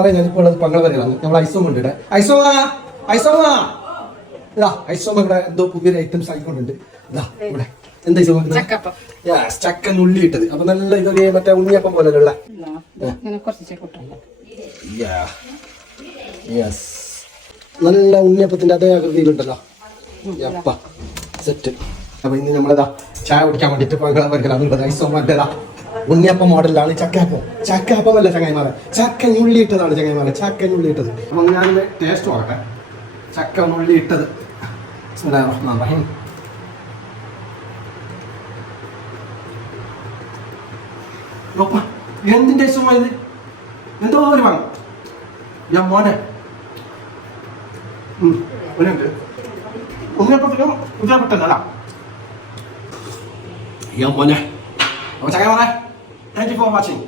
ചങ്ങായിമാരെ ഞാനിപ്പോൾ ഉള്ളത് പങ്കള വരെയാണ്. നമ്മൾ ഐസോം ഉണ്ട് ഇവിടെ. ഐസോമ ഇവിടെ എന്തോ പുതിയൊരു ഐറ്റംസ് ആയിക്കൊണ്ടുണ്ട്. ഇതാ ഇവിടെ എന്താ ചക്കൻ ഉള്ളി ഇട്ടത്. അപ്പൊ നല്ല ഇതൊരു മറ്റേ ഉണ്ണിയപ്പം പോലെയുള്ള നല്ല ഉണ്ണിയപ്പത്തിന്റെ അതേ ആകൃതിയിലുണ്ടല്ലോ. സെറ്റ്. അപ്പൊ ഇനി നമ്മളതാ ചായ കുടിക്കാൻ വേണ്ടിട്ട് പങ്കള വരലാണ്. ഐസോമാറ്റേതാ ഉണ്ണിയപ്പം മോഡലാണ്. ചക്കയപ്പമല്ല ചങ്ങായിമാരെ, ചക്കൻ ഉള്ളി ഇട്ടതാണ് ചങ്ങായിമാരെ, ചക്കൻ ഉള്ളി ഇട്ടത്. അപ്പൊ ഞാനിത് ടേസ്റ്റ് നോക്കട്ടെ. ചക്ക ഉള്ളി ഇട്ടത് എന്തിന്റെ ഇത് എന്തോ ഒരു വേണം. ഞാൻ മോനെ ഉണ്ണിയപ്പത്തിനും ഉദ്യാപെട്ടല്ല ഞാൻ മോനെ. അപ്പൊ ചങ്ങായിമാരെ, താങ്ക് യു ഫോർ വാച്ചിങ്.